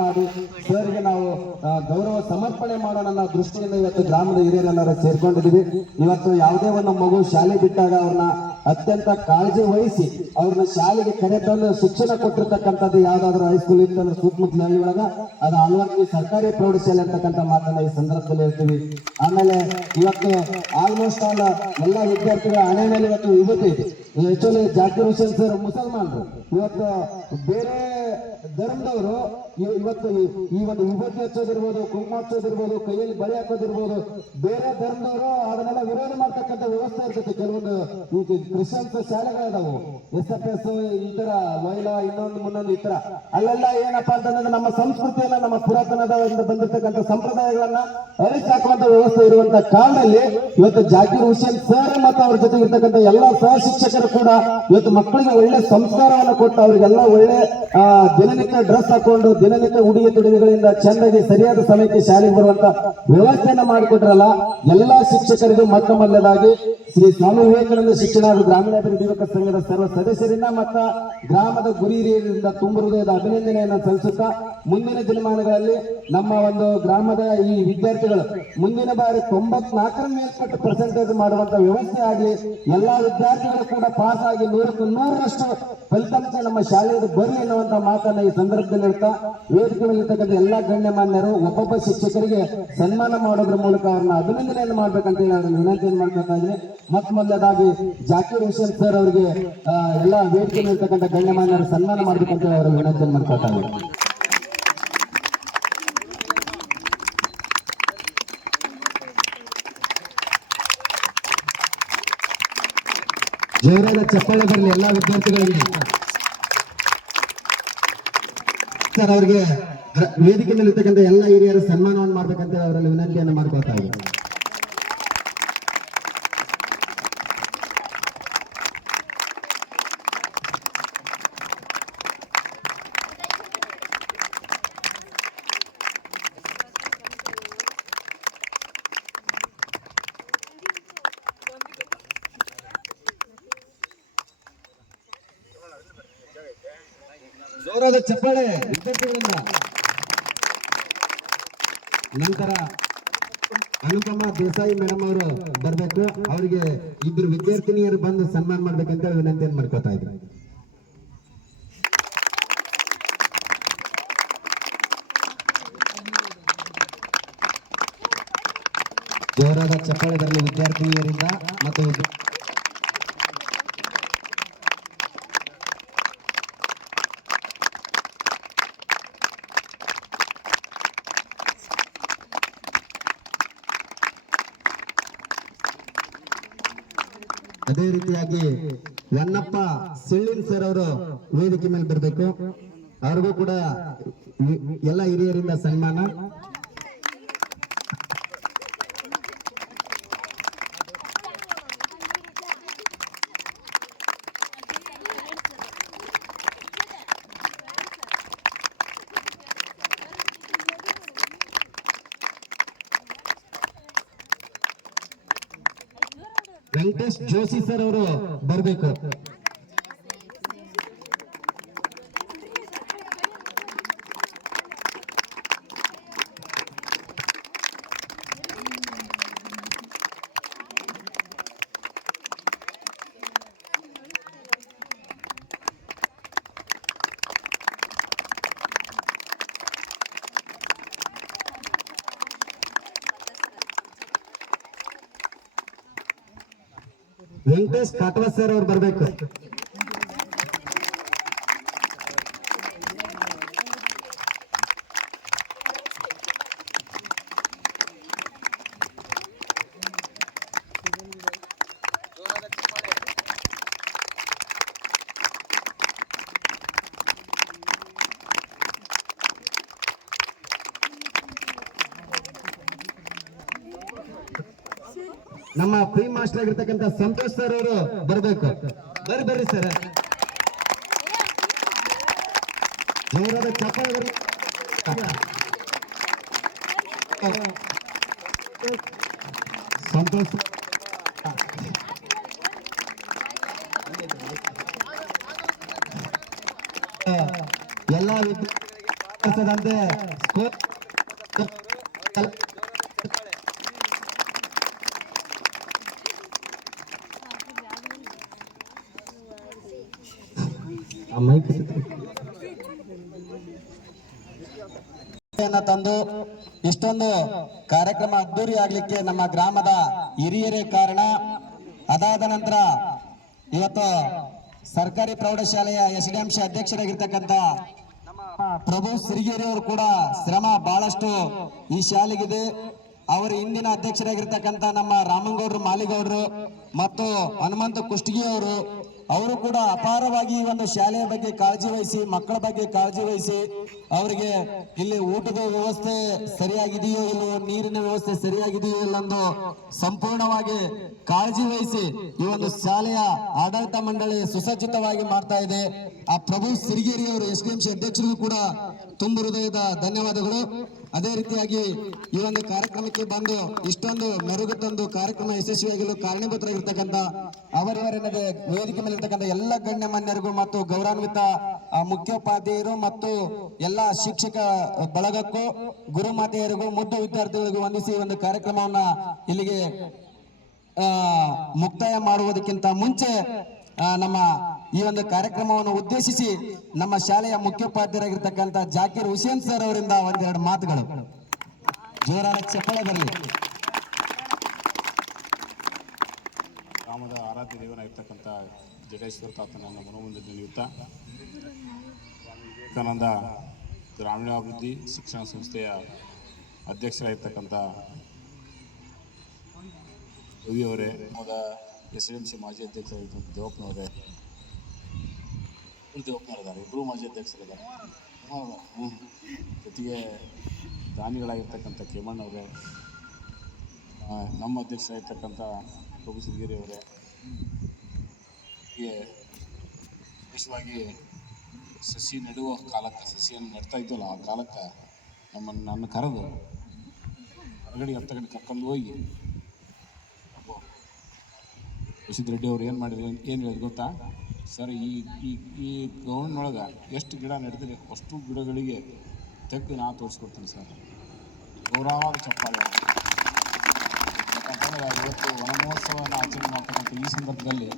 ಮಾಡಿ ಸರ್ಗೆ ನಾವು ಗೌರವ ಸಮರ್ಪಣೆ ಮಾಡೋಣ ಅನ್ನೋ ದೃಷ್ಟಿಯಿಂದ ಇವತ್ತು ಗ್ರಾಮದ ಹಿರಿಯರೆಲ್ಲರೂ ಸೇರ್ಕೊಂಡಿದ್ದೀವಿ. ಇವತ್ತು ಯಾವುದೇ ಒಂದು ಮಗು ಶಾಲೆ ಬಿಟ್ಟಾಗ ಅವ್ರನ್ನ ಅತ್ಯಂತ ಕಾಳಜಿ ವಹಿಸಿ ಅವ್ರನ್ನ ಶಾಲೆಗೆ ಕರೆತಂದು ಶಿಕ್ಷಣ ಕೊಟ್ಟಿರ್ತಕ್ಕಂಥದ್ದು ಯಾವ್ದಾದ್ರು ಹೈಸ್ಕೂಲ್ ಇತ್ತಂದ್ರೆ ಸುತ್ತಮುತ್ತಲ ಹಳ್ಳಿ ಒಳಗ ಅದು ಅಲ್ವಾರ್ಗಿ ಸರ್ಕಾರಿ ಪ್ರೌಢಶಾಲೆ ಅಂತಕ್ಕಂಥ ಮಾತನ್ನ ಈ ಸಂದರ್ಭದಲ್ಲಿ ಹೇಳ್ತೀವಿ. ಆಮೇಲೆ ಇವತ್ತು ಆಲ್ಮೋಸ್ಟ್ ಆಲ್ ಎಲ್ಲ ವಿದ್ಯಾರ್ಥಿಗಳ ಹಣೆ ಮೇಲೆ ಇವತ್ತು ವಿಭೂತಿ ಆಕ್ಚುಲಿ ಜಾಕಿರ್ ಹುಸೇನ್ ಸರ್ ಮುಸಲ್ಮಾನರು, ಇವತ್ತು ಬೇರೆ ಧರ್ಮದವರು ಇವತ್ತು ಈ ಒಂದು ವಿಭೂತಿ ಹಚ್ಚೋದಿರ್ಬೋದು, ಕುಂಕುಮ ಹಚ್ಚೋದಿರ್ಬೋದು, ಕೈಯಲ್ಲಿ ಬಳೆ ಹಾಕೋದಿರ್ಬೋದು, ಬೇರೆ ಧರ್ಮದವರು ಅದನ್ನೆಲ್ಲ ವಿರೋಧ ಮಾಡ್ತಕ್ಕಂಥ ವ್ಯವಸ್ಥೆ ಇರ್ತೈತಿ. ಕೆಲವೊಂದು ಈ ಕ್ರಿಶ್ಚಿಯನ್ಸ್ ಶಾಲೆಗಳಿದಾವು, SFS ಈ ತರ ಲೈಲಾ ಇನ್ನೊಂದು ಮುನ್ನೊಂದು ಈ ತರ ಅಲ್ಲೆಲ್ಲ ಏನಪ್ಪಾ ಅಂತಂದ್ರೆ ನಮ್ಮ ಸಂಸ್ಕೃತಿಯನ್ನ ನಮ್ಮ ಪುರಾತನದ ಬಂದಿರ್ತಕ್ಕಂಥ ಸಂಪ್ರದಾಯಗಳನ್ನ ಅಳಿಸಾಕುವಂತ ವ್ಯವಸ್ಥೆ ಇರುವಂತ ಕಾಲದಲ್ಲಿ ಇವತ್ತು ಜಾಕಿರ್ ಹುಸೇನ್ ಸರ್ ಮತ್ತು ಅವ್ರ ಜೊತೆ ಇರ್ತಕ್ಕಂಥ ಎಲ್ಲ ಸಹ ಶಿಕ್ಷಕರು ಕೂಡ ಇವತ್ತು ಮಕ್ಕಳಿಗೆ ಒಳ್ಳೆ ಸಂಸ್ಕಾರವನ್ನು ಕೊಟ್ಟು ಅವರಿಗೆಲ್ಲ ಒಳ್ಳೆ ದಿನನಿತ್ಯ ಡ್ರೆಸ್ ಹಾಕೊಂಡು ದಿನನಿತ್ಯ ಉಡುಗೆ ತೊಡುಗೆಗಳಿಂದ ಚೆಂದಾಗಿ ಸರಿಯಾದ ಸಮಯಕ್ಕೆ ಶಾಲೆಗೆ ಬರುವಂತ ವ್ಯವಸ್ಥೆಯನ್ನ ಮಾಡಿಕೊಟ್ರಲ್ಲ. ಎಲ್ಲಾ ಶಿಕ್ಷಕರಿಗೂ ಮೊಟ್ಟ ಮೊದಲದಾಗಿ ಶ್ರೀ ಸ್ವಾಮಿ ವಿವೇಕಾನಂದ ಶಿಕ್ಷಣ ಹಾಗೂ ಗ್ರಾಮೀಣಾಭಿವೃದ್ಧಿ ಯುವಕ ಸಂಘದ ಸರ್ವ ಸದಸ್ಯರಿಂದ ಮತ್ತು ಗ್ರಾಮದ ಗುರಿ ಹಿರಿಯರಿಂದ ತುಂಬ ಹೃದಯದ ಅಭಿನಂದನೆಯನ್ನು ಸಲ್ಲಿಸುತ್ತಾ ಮುಂದಿನ ದಿನಮಾನಗಳಲ್ಲಿ ನಮ್ಮ ಒಂದು ಗ್ರಾಮದ ಈ ವಿದ್ಯಾರ್ಥಿಗಳು ಮುಂದಿನ ಬಾರಿ 94ರ ಮೇಲ್ಪಟ್ಟು ಪರ್ಸೆಂಟೇಜ್ ಮಾಡುವಂತ ವ್ಯವಸ್ಥೆ ಆಗಲಿ, ಎಲ್ಲಾ ವಿದ್ಯಾರ್ಥಿಗಳು ಕೂಡ ಪಾಸ್ ಆಗಿ 100ಕ್ಕೆ 100ರಷ್ಟು ಫಲಿತಾಂಶ ನಮ್ಮ ಶಾಲೆಗೆ ಬರಲಿ ಎನ್ನುವಂತ ಮಾತನ್ನ ಈ ಸಂದರ್ಭದಲ್ಲಿ ಹೇಳ್ತಾ ವೇದಿಕೆಯಲ್ಲಿರ್ತಕ್ಕಂಥ ಎಲ್ಲಾ ಗಣ್ಯಮಾನ್ಯರು ಒಬ್ಬೊಬ್ಬ ಶಿಕ್ಷಕರಿಗೆ ಸನ್ಮಾನ ಮಾಡೋದ್ರ ಮೂಲಕ ಅವ್ರನ್ನ ಅಭಿನಂದನೆಯನ್ನು ಮಾಡ್ಬೇಕಂತ ಹೇಳಿ ಅವ್ರನ್ನ ವಿನಂತಿಯನ್ನು ಮಾಡ್ಕೊತಾ ಇದ್ದೀನಿ. ಮೊತ್ತ ಮೊದಲದಾಗಿ ಜಾಕಿರ್ ಹುಸೇನ್ ಸರ್ ಅವರಿಗೆ ಎಲ್ಲ ವೇದಿಕೆಯಲ್ಲಿರ್ತಕ್ಕಂಥ ಗಣ್ಯಮಾನ್ಯರು ಸನ್ಮಾನ ಮಾಡಬೇಕಂತ ಅವರ ವಿನಂತಿಯನ್ನು ಮಾಡ್ಕೊತಾ ಇದ್ದೀನಿ. ಜೋರಾದ ಚಪ್ಪಾಳೆ ಬರಲಿ ಎಲ್ಲಾ ವಿದ್ಯಾರ್ಥಿಗಳಿಗೆ. ಸರ್ ಅವರಿಗೆ ವೇದಿಕೆ ಮೇಲೆ ಇರ್ತಕ್ಕಂಥ ಎಲ್ಲ ಹಿರಿಯರು ಸನ್ಮಾನವನ್ನು ಮಾಡ್ಬೇಕಂತ ಅವರಲ್ಲಿ ವಿನಂತಿಯನ್ನು ಮಾಡ್ಕೊತಾ ಇದ್ದೀನಿ. ಜೋರಾದ ಚಪ್ಪಾಳೆ ವಿದ್ಯಾರ್ಥಿಗಳಿಂದ. ನಂತರ ಅನುಪಮಾ ದೇಸಾಯಿ ಮೇಡಮ್ ಅವರು ಬರ್ಬೇಕು, ಅವರಿಗೆ ಇಬ್ಬರು ವಿದ್ಯಾರ್ಥಿನಿಯರು ಬಂದು ಸನ್ಮಾನ ಮಾಡ್ಬೇಕಂತ ವಿನಂತಿಯನ್ನು ಮಾಡ್ಕೊತಾ ಇದ್ರು. ಜೋರಾದ ಚಪ್ಪಾಳೆ ಬರಲಿ ವಿದ್ಯಾರ್ಥಿನಿಯರಿಂದ ಮತ್ತು ಅದೇ ರೀತಿಯಾಗಿ ವನ್ನಪ್ಪ ಸಿಳ್ಳಿನ್ ಸರ್ ಅವರು ವೇದಿಕೆ ಮೇಲೆ ಬರಬೇಕು, ಅವ್ರಿಗೂ ಕೂಡ ಎಲ್ಲ ಹಿರಿಯರಿಂದ ಸನ್ಮಾನ. ವೆಂಕಟೇಶ್ ಜೋಶಿ ಸರ್ ಅವರು ಬರಬೇಕು. ವೆಂಕಟೇಶ್ ಕಾಟವ ಸರ್ ಅವ್ರು ಬರಬೇಕು. ನಮ್ಮ ಪ್ರೀ ಮಾಸ್ಟರ್ ಆಗಿರ್ತಕ್ಕಂಥ ಸಂತೋಷ್ ಸರ್ ಅವರು ಬರಬೇಕು. ಬರ್ರಿ ಸರ್, ಜೋರಾದ ಚಪ್ಪಾಳೆ ಬರಲಿ. ಸಂತೋಷ್ ಎಲ್ಲ ಬಾರಿಸದಂತೆ ತಂದು ಇಷ್ಟೊಂದು ಕಾರ್ಯಕ್ರಮ ಅದ್ದೂರಿ ಆಗ್ಲಿಕ್ಕೆ ನಮ್ಮ ಗ್ರಾಮದ ಹಿರಿಯರೇ ಕಾರಣ. ಅದಾದ ನಂತರ ಇವತ್ತು ಸರ್ಕಾರಿ ಪ್ರೌಢಶಾಲೆಯ ಎಸ್ಡಿಎಂಸಿ ಅಧ್ಯಕ್ಷರಾಗಿರ್ತಕ್ಕಂಥ ಪ್ರಭು ಸಿರಿಗೇರಿ ಅವರು ಕೂಡ ಶ್ರಮ ಬಹಳಷ್ಟು ಈ ಶಾಲೆಗಿದೆ. ಅವರ ಹಿಂದಿನ ಅಧ್ಯಕ್ಷರಾಗಿರ್ತಕ್ಕಂಥ ನಮ್ಮ ರಾಮಂಗೌಡರು ಮಾಲಿಗೌಡರು ಮತ್ತು ಹನುಮಂತ ಕುಷ್ಟಗಿ ಅವರು ಕೂಡ ಅಪಾರವಾಗಿ ಈ ಒಂದು ಶಾಲೆಯ ಬಗ್ಗೆ ಕಾಳಜಿ ವಹಿಸಿ, ಮಕ್ಕಳ ಬಗ್ಗೆ ಕಾಳಜಿ ವಹಿಸಿ, ಅವರಿಗೆ ಇಲ್ಲಿ ಊಟದ ವ್ಯವಸ್ಥೆ ಸರಿಯಾಗಿದೆಯೋ ಇಲ್ಲವೋ, ನೀರಿನ ವ್ಯವಸ್ಥೆ ಸರಿಯಾಗಿದೆಯೋ ಇಲ್ಲೊಂದು ಸಂಪೂರ್ಣವಾಗಿ ಕಾಳಜಿ ವಹಿಸಿ ಈ ಒಂದು ಶಾಲೆಯ ಆಡಳಿತ ಮಂಡಳಿ ಸುಸಜ್ಜಿತವಾಗಿ ಮಾಡ್ತಾ ಇದೆ. ಆ ಪ್ರಭು ಸಿರಿಗೇರಿ ಅವರು ಎಸ್ಡಿಎಂಸಿ ಅಧ್ಯಕ್ಷರಿಗೂ ಕೂಡ ತುಂಬ ಹೃದಯದ ಧನ್ಯವಾದಗಳು. ಅದೇ ರೀತಿಯಾಗಿ ಈ ಒಂದು ಕಾರ್ಯಕ್ರಮಕ್ಕೆ ಬಂದು ಇಷ್ಟೊಂದು ಮೆರುಗು ತಂದು ಕಾರ್ಯಕ್ರಮ ಯಶಸ್ವಿಯಾಗಲು ಕಾರಣೀಭೂತರಾಗಿರ್ತಕ್ಕಂಥ ಅವರವರನ್ನದೇ ವೇದಿಕೆ ಮೇಲೆ ಇರ್ತಕ್ಕಂಥ ಎಲ್ಲ ಗಣ್ಯಮಾನ್ಯರಿಗೂ ಮತ್ತು ಗೌರವಾನ್ವಿತ ಮುಖ್ಯೋಪಾಧ್ಯಾಯರು ಮತ್ತು ಎಲ್ಲ ಶಿಕ್ಷಕ ಬಳಗಕ್ಕೂ ಗುರುಮಾತೆಯರಿಗೂ ಮುದ್ದು ವಿದ್ಯಾರ್ಥಿಗಳಿಗೂ ವಂದಿಸಿ ಒಂದು ಕಾರ್ಯಕ್ರಮವನ್ನ ಇಲ್ಲಿಗೆ ಮುಕ್ತಾಯ ಮಾಡುವುದಕ್ಕಿಂತ ಮುಂಚೆ ನಮ್ಮ ಈ ಒಂದು ಕಾರ್ಯಕ್ರಮವನ್ನು ಉದ್ದೇಶಿಸಿ ನಮ್ಮ ಶಾಲೆಯ ಮುಖ್ಯೋಪಾಧ್ಯಾಯರಾಗಿರ್ತಕ್ಕಂಥ ಜಾಕೀರ್ ಹುಸೇನ್ ಸರ್ ಅವರಿಂದ ಒಂದೆರಡು ಮಾತುಗಳು. ಜೋರಾದ ಚಪ್ಪಾಳೆ ಬರಲಿ. ಗ್ರಾಮದ ಆರಾಧ್ಯ ದೇವನಾಗಿರ್ತಕ್ಕಂಥ ಜಡೇಶ್ವರ ತಾತನನ್ನ ಮನೋಮಂದಿರ ನಿಯುಕ್ತ ವಿವೇಕಾನಂದ ಗ್ರಾಮೀಣಾಭಿವೃದ್ಧಿ ಶಿಕ್ಷಣ ಸಂಸ್ಥೆಯ ಅಧ್ಯಕ್ಷರಾಗಿರ್ತಕ್ಕಂಥ ರವಿಯವರೇ, ಗ್ರಾಮದ ಎಸ್ಡಿಎಂಸಿ ಮಾಜಿ ಅಧ್ಯಕ್ಷರಾಗಿರ್ತಕ್ಕಂಥ ದೇವಪ್ಪನವರೇ, ದೇವಪ್ಪನವರಿದ್ದಾರೆ, ಇಬ್ಬರು ಮಾಜಿ ಅಧ್ಯಕ್ಷರಿದ್ದಾರೆ. ಜೊತೆಗೆ ದಾನಿಗಳಾಗಿರ್ತಕ್ಕಂಥ ಕೇಮಣ್ಣವರೇ, ನಮ್ಮ ಅಧ್ಯಕ್ಷರಾಗಿರ್ತಕ್ಕಂಥ ಪ್ರಭು ಸಿರಿಗೇರಿ ಅವರೇ, ಹೀಗೆ ವಿಶೇಷವಾಗಿ ಸಸಿ ನೆಡುವ ಕಾಲಕ್ಕೆ, ಸಸಿಯನ್ನು ನೆಡ್ತಾ ಇದ್ದಲ್ಲ ಆ ಕಾಲಕ್ಕೆ ನನ್ನ ಕರೆದು ಹೊರಗಡೆ ಹತ್ತಗಡೆ ಕರ್ಕೊಂಡು ಹೋಗಿ ವಸಿದ್ ರೆಡ್ಡಿ ಅವ್ರು ಏನು ಮಾಡಿದ್ರು, ಏನು ಹೇಳಿದ್ರು ಗೊತ್ತಾ ಸರ್, ಈ ಗ್ರೌಂಡ್ನೊಳಗೆ ಎಷ್ಟು ಗಿಡ ನೆಡ್ತೀರಿ ಅಷ್ಟು ಗಿಡಗಳಿಗೆ ತೆಗೆದು ನಾ ತೋರಿಸ್ಕೊಡ್ತೀನಿ ಸರ್. ಗೌರವಾದ ಚಪ್ಪಾಳೆ. ಯಾಕಂತಂದ್ರೆ ಇವತ್ತು ವನ ಮಹೋತ್ಸವವನ್ನು ಆಚರಣೆ ಮಾಡ್ತಕ್ಕಂಥ ಈ ಸಂದರ್ಭದಲ್ಲಿ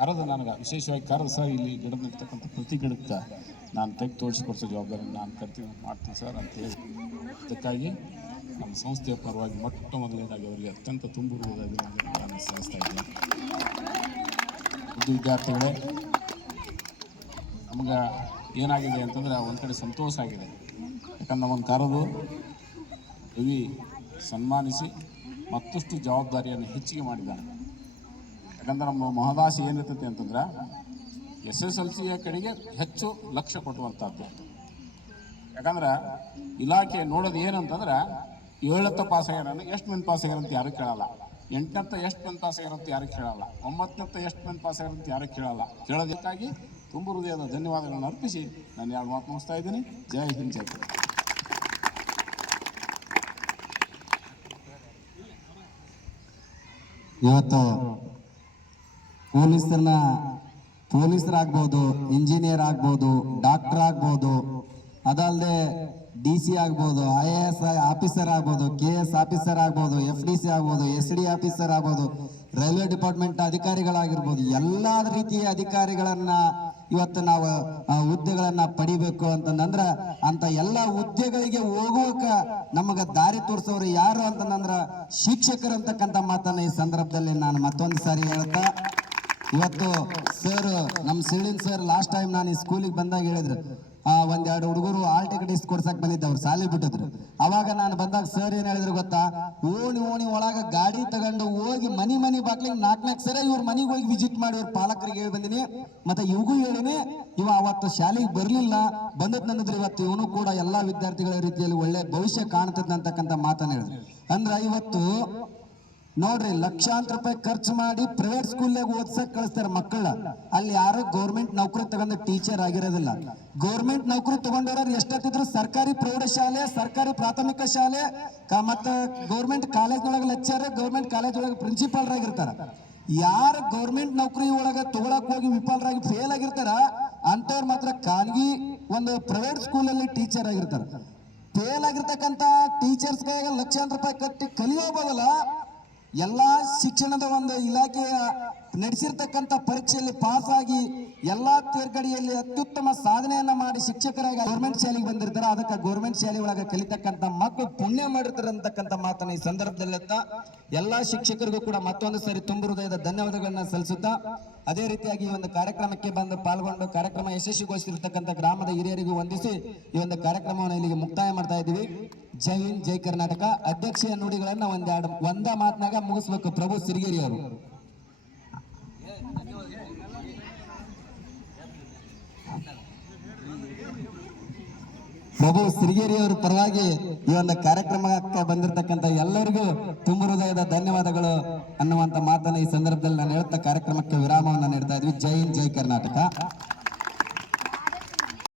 ಕರೆದು ನನಗೆ ವಿಶೇಷವಾಗಿ ಕರೆದು ಸರ್, ಇಲ್ಲಿ ಗಿಡ ನೆಡ್ತಕ್ಕಂಥ ಪ್ರತಿ ಗಿಡಕ್ಕೆ ನಾನು ತೆಗೆದು ತೋರಿಸ್ಕೊಡ್ಸೋ ಜವಾಬ್ದಾರಿ ನಾನು ಮಾಡ್ತೀನಿ ಸರ್ ಅಂತೇಳಿ, ಅದಕ್ಕಾಗಿ ನಮ್ಮ ಸಂಸ್ಥೆಯ ಪರವಾಗಿ ಮೊಟ್ಟ ಮೊದಲನೇದಾಗಿ ಅವರಿಗೆ ಅತ್ಯಂತ ತುಂಬುವುದಾಗಿ ನಾನು ಸಲ್ಲಿಸ್ತಾ ಇದ್ದೀನಿ. ವಿದ್ಯಾರ್ಥಿಗಳೇ, ನಮ್ಗೆ ಏನಾಗಿದೆ ಅಂತಂದರೆ ಒಂದು ಕಡೆ ಸಂತೋಷ ಆಗಿದೆ. ಯಾಕಂದ್ರೆ ನಮ್ಮನ್ನು ಕರೆದು ರವಿ ಸನ್ಮಾನಿಸಿ ಮತ್ತಷ್ಟು ಜವಾಬ್ದಾರಿಯನ್ನು ಹೆಚ್ಚಿಗೆ ಮಾಡಿದ್ದಾನೆ. ಯಾಕಂದ್ರೆ ನಮ್ಮ ಮಹದಾಸೆ ಏನಿರ್ತೈತೆ ಅಂತಂದ್ರೆ SSLCಯ ಕಡೆಗೆ ಹೆಚ್ಚು ಲಕ್ಷ್ಯ ಕೊಟ್ಟುವಂಥದ್ದು. ಯಾಕಂದ್ರೆ ಇಲಾಖೆ ನೋಡೋದು ಏನಂತಂದ್ರೆ 7ನೇ ಪಾಸ್ ಆಗ್ಯಾರ, ಎಷ್ಟು ಮಂದಿ ಪಾಸ್ ಆಗ್ಯಾರ ಅಂತ ಯಾರು ಕೇಳಲ್ಲ. 8ನೇ ಎಷ್ಟು ಮಂದಿ ಪಾಸ್ ಆಗ್ಯಾರ ಅಂತ ಯಾರು ಕೇಳಲ್ಲ. 9ನೇ ಎಷ್ಟು ಮಂದಿ ಪಾಸ್ ಆಗ್ಯಾರ ಅಂತ ಯಾರು ಕೇಳಲ್ಲ. ಕೇಳೋದಕ್ಕಾಗಿ ತುಂಬ ಹೃದಯದ ಧನ್ಯವಾದಗಳನ್ನು ಅರ್ಪಿಸಿ ನಾನು 2 ಮಾತು ಮುಗಿಸ್ತಾ ಇದ್ದೀನಿ. ಜೈ ಹಿಂದ್, ಜೈ ಕರ್ನಾಟಕ. ಇವತ್ತು ಪೊಲೀಸರಾಗ್ಬೋದು, ಇಂಜಿನಿಯರ್ ಆಗ್ಬೋದು, ಡಾಕ್ಟರ್ ಆಗ್ಬೋದು, ಅದಲ್ಲದೆ DC ಆಗ್ಬೋದು, IAS ಆಫೀಸರ್ ಆಗ್ಬೋದು, KS ಆಫೀಸರ್ ಆಗ್ಬೋದು, FDC ಆಗ್ಬೋದು, SD ಆಫೀಸರ್ ಆಗ್ಬೋದು, ರೈಲ್ವೆ ಡಿಪಾರ್ಟ್ಮೆಂಟ್ ಅಧಿಕಾರಿಗಳಾಗಿರ್ಬೋದು, ಎಲ್ಲ ರೀತಿಯ ಅಧಿಕಾರಿಗಳನ್ನ ಇವತ್ತು ನಾವು ಹುದ್ದೆಗಳನ್ನ ಪಡಿಬೇಕು ಅಂತಂದ್ರೆ ಅಂತ ಎಲ್ಲ ಹುದ್ದೆಗಳಿಗೆ ಹೋಗುವಕ ನಮಗ ದಾರಿ ತೋರಿಸೋರು ಯಾರು ಅಂತಂದ್ರ ಶಿಕ್ಷಕರು ಅಂತಕ್ಕಂಥ ಮಾತನ್ನ ಈ ಸಂದರ್ಭದಲ್ಲಿ ನಾನು ಮತ್ತೊಂದು ಸಾರಿ ಹೇಳ್ತಾ, ಇವತ್ತು ಸರ್ ನಮ್ಮ ಸಿಳಿನ್ ಸರ್ ಲಾಸ್ಟ್ ಟೈಮ್ ನಾನು ಈ ಸ್ಕೂಲಿಗೆ ಬಂದಾಗ ಹೇಳಿದ್ರು, 1-2 ಹುಡುಗರು ಹಾಲ್ ಟಿಕೆಟ್ ಕೊಡ್ಸಕ್ ಬಂದಿದ್ದೆ, ಅವ್ರು ಸಾಲಿ ಬಿಟ್ಟಿದ್ರು. ಅವಾಗ ನಾನು ಬಂದಾಗ ಸರ್ ಏನ್ ಹೇಳಿದ್ರು ಗೊತ್ತಾ, ಓಣಿ ಒಳಗ ಗಾಡಿ ತಗೊಂಡು ಹೋಗಿ ಮನಿ ಬಾಗ್ಲಿಗೆ 4 ಸರ ಇವ್ರ ಮನೆಗೆ ಹೋಗಿ ವಿಸಿಟ್ ಮಾಡಿ ಅವ್ರ ಪಾಲಕರಿಗೆ ಹೇಳಿ ಬಂದಿನಿ, ಮತ್ತೆ ಇವ್ಗೂ ಹೇಳಿನಿ. ಇವ ಅವತ್ತು ಶಾಲೆಗೆ ಬರ್ಲಿಲ್ಲ, ಬಂದದ್ ನಂದಿದ್ರೆ ಇವತ್ತು ಇವನು ಕೂಡ ಎಲ್ಲಾ ವಿದ್ಯಾರ್ಥಿಗಳ ರೀತಿಯಲ್ಲಿ ಒಳ್ಳೆ ಭವಿಷ್ಯ ಕಾಣ್ತದ ಅಂತಕ್ಕಂಥ ಮಾತನ್ನ ಹೇಳಿದ್ರು. ಅಂದ್ರ ಇವತ್ತು ನೋಡ್ರಿ, ಲಕ್ಷಾಂತರ ರೂಪಾಯಿ ಖರ್ಚು ಮಾಡಿ ಪ್ರೈವೇಟ್ ಸ್ಕೂಲ್ನಾಗ ಓದ್ಸಕ್ ಕಳಿಸ್ತಾರೆ ಮಕ್ಕಳ. ಅಲ್ಲಿ ಯಾರು ಗೌರ್ಮೆಂಟ್ ನೌಕರಿ ತಗೊಂಡ ಟೀಚರ್ ಆಗಿರೋದಿಲ್ಲ. ಗೌರ್ಮೆಂಟ್ ನೌಕರಿ ತಗೊಂಡವ್ರು ಎಷ್ಟೊತ್ತಿದ್ರು ಸರ್ಕಾರಿ ಪ್ರೌಢಶಾಲೆ, ಸರ್ಕಾರಿ ಪ್ರಾಥಮಿಕ ಶಾಲೆ ಮತ್ತ ಗೌರ್ಮೆಂಟ್ ಕಾಲೇಜ್ನೊಳಗೆ ಲೆಕ್ಚರ್, ಗೌರ್ಮೆಂಟ್ ಕಾಲೇಜ್ ಒಳಗೆ ಪ್ರಿನ್ಸಿಪಾಲ್ ಆಗಿರ್ತಾರ. ಯಾರು ಗೌರ್ಮೆಂಟ್ ನೌಕರಿ ಒಳಗ ತಗೊಳಕ್ ಹೋಗಿ ವಿಫಲರಾಗಿ ಫೇಲ್ ಆಗಿರ್ತಾರ ಅಂತವ್ರು ಮಾತ್ರ ಖಾಸಗಿ ಒಂದು ಪ್ರೈವೇಟ್ ಸ್ಕೂಲಲ್ಲಿ ಟೀಚರ್ ಆಗಿರ್ತಾರೆ. ಫೇಲ್ ಆಗಿರ್ತಕ್ಕಂಥ ಟೀಚರ್ಸ್ ಕೈಯಾಗ ಲಕ್ಷಾಂತರ ರೂಪಾಯಿ ಕಟ್ಟಿ ಕಲಿಯೋಬೋದಲ್ಲ, ಎಲ್ಲಾ ಶಿಕ್ಷಣದ ಒಂದು ಇಲಾಖೆಯ ನಡೆಸಿರ್ತಕ್ಕಂಥ ಪರೀಕ್ಷೆಯಲ್ಲಿ ಪಾಸ್ ಆಗಿ ಎಲ್ಲಾ ತೇರ್ಗಡೆಯಲ್ಲಿ ಅತ್ಯುತ್ತಮ ಸಾಧನೆಯನ್ನ ಮಾಡಿ ಶಿಕ್ಷಕರಾಗಿ ಗೌರ್ಮೆಂಟ್ ಶಾಲೆಗೆ ಬಂದಿರ್ತಾರೆ. ಅದಕ್ಕೆ ಗೌರ್ಮೆಂಟ್ ಶಾಲೆ ಒಳಗೆ ಕಲಿತಕ್ಕಂಥ ಮಕ್ಕಳು ಪುಣ್ಯ ಮಾಡಿರ್ತಾರೆ ಅಂತಕ್ಕಂಥ ಮಾತನ್ನ ಈ ಸಂದರ್ಭದಲ್ಲಿ ಎಲ್ಲಾ ಶಿಕ್ಷಕರಿಗೂ ಕೂಡ ಮತ್ತೊಂದು ಸರಿ ತುಂಬು ಹೃದಯದ ಧನ್ಯವಾದಗಳನ್ನ ಸಲ್ಲಿಸುತ್ತಾ, ಅದೇ ರೀತಿಯಾಗಿ ಈ ಒಂದು ಕಾರ್ಯಕ್ರಮಕ್ಕೆ ಬಂದು ಪಾಲ್ಗೊಂಡು ಕಾರ್ಯಕ್ರಮ ಯಶಸ್ವಿಗೊಳಿಸಿರ್ತಕ್ಕಂಥ ಗ್ರಾಮದ ಹಿರಿಯರಿಗೂ ವಂದಿಸಿ ಈ ಒಂದು ಕಾರ್ಯಕ್ರಮವನ್ನು ಇಲ್ಲಿಗೆ ಮುಕ್ತಾಯ ಮಾಡ್ತಾ ಇದ್ದೀವಿ. ಜೈ ಹಿಂದ್, ಜೈ ಕರ್ನಾಟಕ. ಅಧ್ಯಕ್ಷೀಯ ನುಡಿಗಳನ್ನ ಒಂದ ಮಾತನಾಗ ಮುಗಿಸ್ಬೇಕು ಪ್ರಭು ಸಿರಿಗೇರಿ ಅವರು. ಪ್ರಭು ಸಿರಿಗೇರಿ ಅವರ ಪರವಾಗಿ ಈ ಒಂದು ಕಾರ್ಯಕ್ರಮಕ್ಕೆ ಬಂದಿರತಕ್ಕಂಥ ಎಲ್ಲರಿಗೂ ತುಂಬ ಹೃದಯದ ಧನ್ಯವಾದಗಳು ಅನ್ನುವಂತ ಮಾತನ್ನ ಈ ಸಂದರ್ಭದಲ್ಲಿ ನಾನು ಹೇಳ್ತಾ ಕಾರ್ಯಕ್ರಮಕ್ಕೆ ವಿರಾಮವನ್ನು ನೀಡ್ತಾ ಇದ್ವಿ. ಜೈ ಹಿಂದ್, ಜೈ ಕರ್ನಾಟಕ.